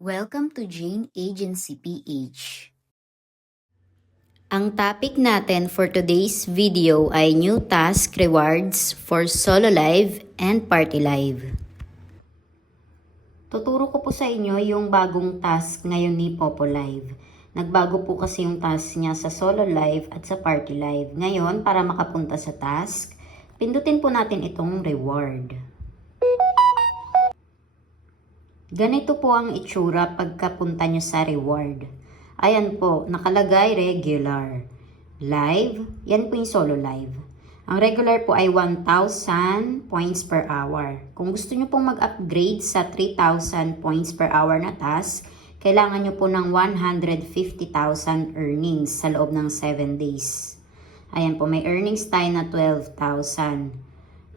Welcome to Jane Agency PH. Ang topic natin for today's video ay new task rewards for solo live and party live. Tuturo ko po sa inyo yung bagong task ngayon ni Popo Live. Nagbago po kasi yung task niya sa solo live at sa party live. Ngayon, para makapunta sa task, pindutin po natin itong reward. Ganito po ang itsura pagkapunta nyo sa reward. Ayan po, nakalagay regular. Live, yan po yung solo live. Ang regular po ay 1,000 points per hour. Kung gusto nyo pong mag-upgrade sa 3,000 points per hour na task, kailangan nyo po ng 150,000 earnings sa loob ng 7 days. Ayan po, may earnings tayo na 12,000.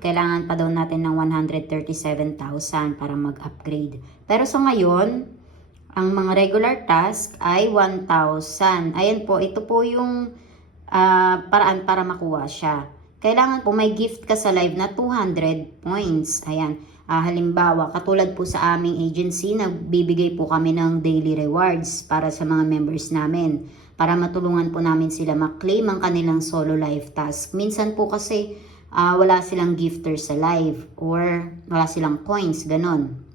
Kailangan pa daw natin ng 137,000 para mag-upgrade. Pero sa ngayon, ang mga regular task ay 1,000. Ayan po, ito po yung paraan para makuha siya. Kailangan po may gift ka sa live na 200 points. Ayan, halimbawa, katulad po sa aming agency, nagbibigay po kami ng daily rewards para sa mga members namin. Para matulungan po namin sila maklaim ang kanilang solo live task. Minsan po kasi wala silang gifter sa live or wala silang coins, ganon.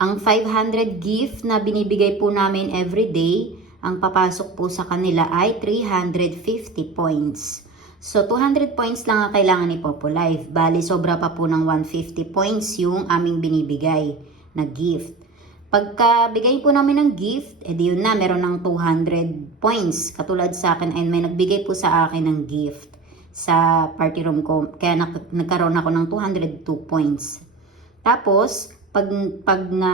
Ang 500 gift na binibigay po namin everyday, ang papasok po sa kanila ay 350 points. So, 200 points lang ang kailangan ni Popo Live. Bali, sobra pa po ng 150 points yung aming binibigay na gift. Pagka bigay po namin ng gift, edi yun na, meron ng 200 points. Katulad sa akin, ay may nagbigay po sa akin ng gift sa party room ko. Kaya nagkaroon ako ng 202 points. Tapos, pag na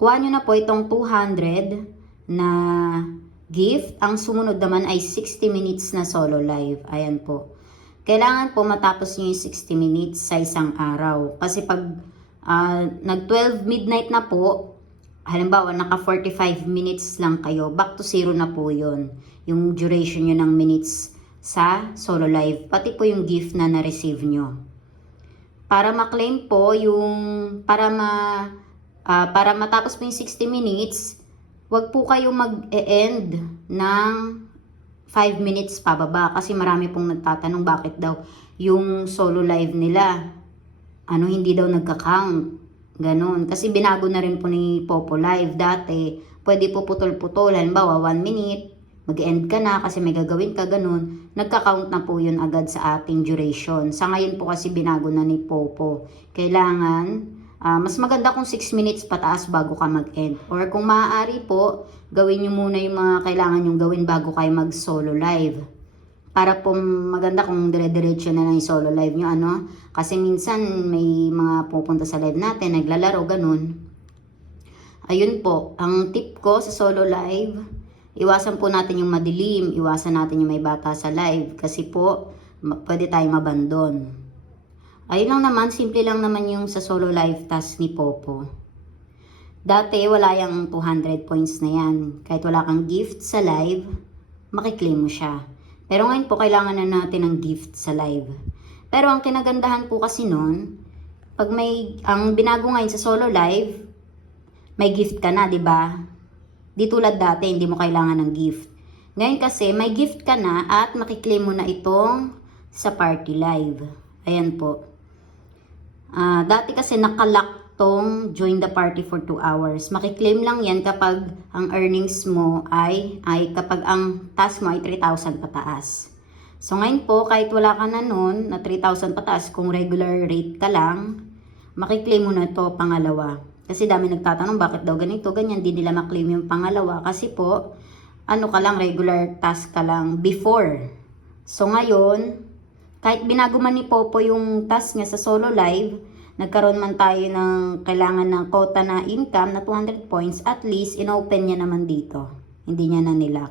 kuha nyo na po itong 200 na gift, ang sumunod naman ay 60 minutes na solo live. Ayan po. Kailangan po matapos nyo yung 60 minutes sa isang araw. Kasi pag nag 12 midnight na po, halimbawa naka 45 minutes lang kayo, back to zero na po yun. Yung duration nyo ng minutes sa solo live. Pati po yung gift na na-receive nyo. Para ma-claim po yung, para matapos po yung 60 minutes, wag po kayo mag-e-end ng 5 minutes pababa. Kasi marami pong nagtatanong bakit daw yung solo live nila, hindi daw nagka-count. Ganon. Kasi binago na rin po ni Popo Live. Dati, pwede po putol-putol. Halimbawa, 1 minute, mag-end ka na kasi may gagawin ka, ganun. Nagka-count na po yun agad sa ating duration. Sa ngayon po kasi binago na ni Popo. Kailangan, mas maganda kung 6 minutes pataas bago ka mag-end. Or kung maaari po, gawin nyo muna yung mga kailangan nyong gawin bago kayo mag-solo live. Para po maganda kung dire-diretso na lang yung solo live nyo, Kasi minsan may mga pupunta sa live natin, naglalaro, ganun. Ayun po, ang tip ko sa solo live, iwasan po natin yung madilim, iwasan natin yung may bata sa live kasi po pwede tayong mabandon. Ayun lang naman, simple lang naman yung sa solo live task ni Popo. Dati wala yung 200 points na yan. Kahit wala kang gift sa live, makiklaim mo siya. Pero ngayon po kailangan na natin ng gift sa live. Pero ang kinagandahan po kasi nun, pag ang binago ngayon sa solo live, may gift ka na, di ba? Di tulad dati, hindi mo kailangan ng gift. Ngayon kasi, may gift ka na at makiklaim mo na itong sa party live. Ayan po. Dati kasi nakalock tong join the party for 2 hours. Makiklaim lang yan kapag ang earnings mo ay kapag ang task mo ay 3,000 pataas. So ngayon po, kahit wala ka na nun, na 3,000 pataas, kung regular rate ka lang, makiklaim mo na ito pangalawa. Kasi dami nagtatanong bakit daw ganito, ganyan, di nila maklaim yung pangalawa. Kasi po, ka lang, regular task ka lang before. So ngayon, kahit binago man ni Popo yung task niya sa solo live, nagkaroon man tayo ng kailangan ng quota na income na 200 points, at least inopen niya naman dito. Hindi niya na nilock.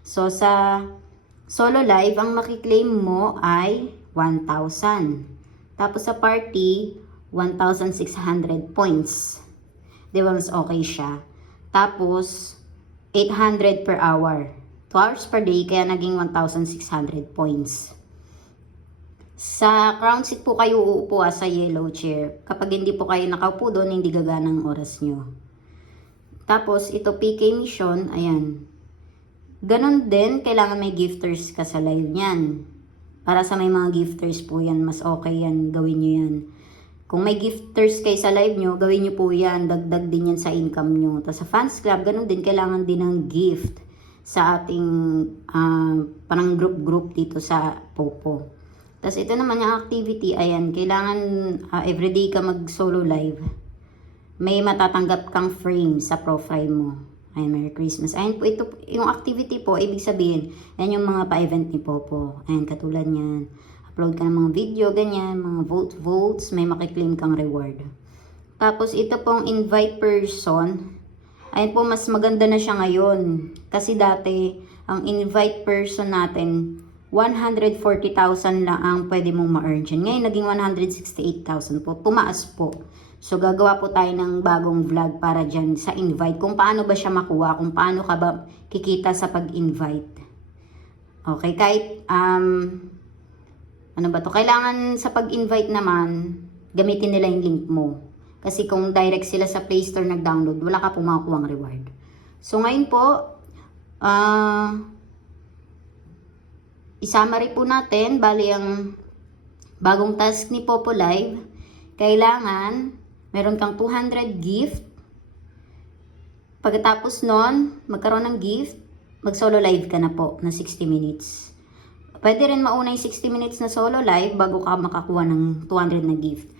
So sa solo live, ang makiklaim mo ay 1,000. Tapos sa party, 1,600 points. Di ba mas okay siya? Tapos, 800 per hour. 2 hours per day, kaya naging 1,600 points. Sa crown seat po kayo uupo sa yellow chair. Kapag hindi po kayo nakaupo doon, hindi gagana ang oras nyo. Tapos, ito PK Mission, ayan. Ganon din, kailangan may gifters ka sa live niyan. Para sa may mga gifters po yan, mas okay yan, gawin nyo yan. Kung may gifters kayo sa live nyo, gawin nyo po yan, dagdag din yan sa income nyo. Tapos sa fans club, ganon din, kailangan din ng gift sa ating parang group dito sa Popo. Tapos ito naman yung activity, ayan, kailangan everyday ka mag solo live. May matatanggap kang frame sa profile mo. Ay, Merry Christmas. Ayan po, ito, yung activity po, ibig sabihin, yan yung mga pa-event ni Popo. Ayan, katulad niyan. Upload ka ng mga video, ganyan, mga votes, may makiklaim kang reward. Tapos, ito pong invite person. Ayan po, mas maganda na siya ngayon. Kasi dati, ang invite person natin, 140,000 lang ang pwede mong ma-earn dyan. Ngayon, naging 168,000 po. Tumaas po. So, gagawa po tayo ng bagong vlog para dyan sa invite. Kung paano ba siya makuha, kung paano ka ba kikita sa pag-invite. Okay, kahit, ano ba to? Kailangan sa pag-invite naman, gamitin nila yung link mo. Kasi kung direct sila sa Play Store nag-download, wala ka pong makukuha ang reward. So, ngayon po, i-summary po natin, bali ang bagong task ni Popo Live, kailangan meron kang 200 gift. Pagkatapos nun, magkaroon ng gift, mag-solo live ka na po na 60 minutes. Pwede rin mauna yung 60 minutes na solo live bago ka makakuha ng 200 na gift.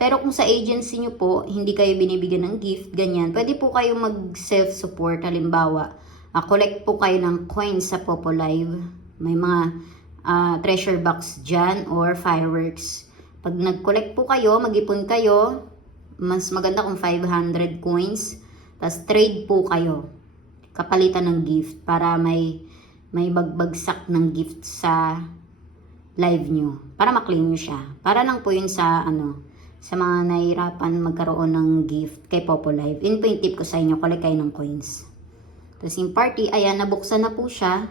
Pero kung sa agency nyo po, hindi kayo binibigyan ng gift, ganyan, pwede po kayo mag-self-support. Halimbawa, collect po kayo ng coins sa Popo Live. May mga treasure box dyan or fireworks. Pag nag-collect po kayo, mag-ipon kayo, mas maganda kung 500 coins. Tapos trade po kayo. Kapalitan ng gift para may bagbagsak ng gift sa live nyo. Para maklaim nyo siya. Para lang po yun sa sa mga nahihirapan magkaroon ng gift kay Popo Live. Yun po yung tip ko sa inyo. Collect kayo ng coins. Tapos yung party, ayan, nabuksan na po siya.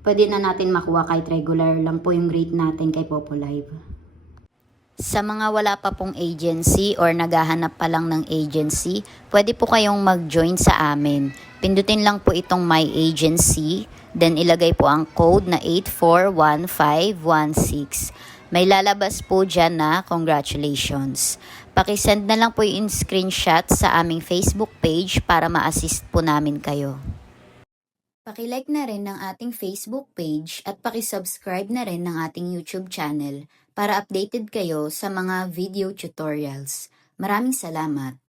Pwede na natin makuha kahit regular lang po yung rate natin kay Popo Live. Sa mga wala pa pong agency or naghahanap pa lang ng agency, pwede po kayong mag-join sa amin. Pindutin lang po itong My Agency, then ilagay po ang code na 841516. May lalabas po dyan na congratulations. Pakisend na lang po yung screenshot sa aming Facebook page para ma-assist po namin kayo. Pakilike na rin ng ating Facebook page at pakisubscribe na rin ng ating YouTube channel para updated kayo sa mga video tutorials. Maraming salamat!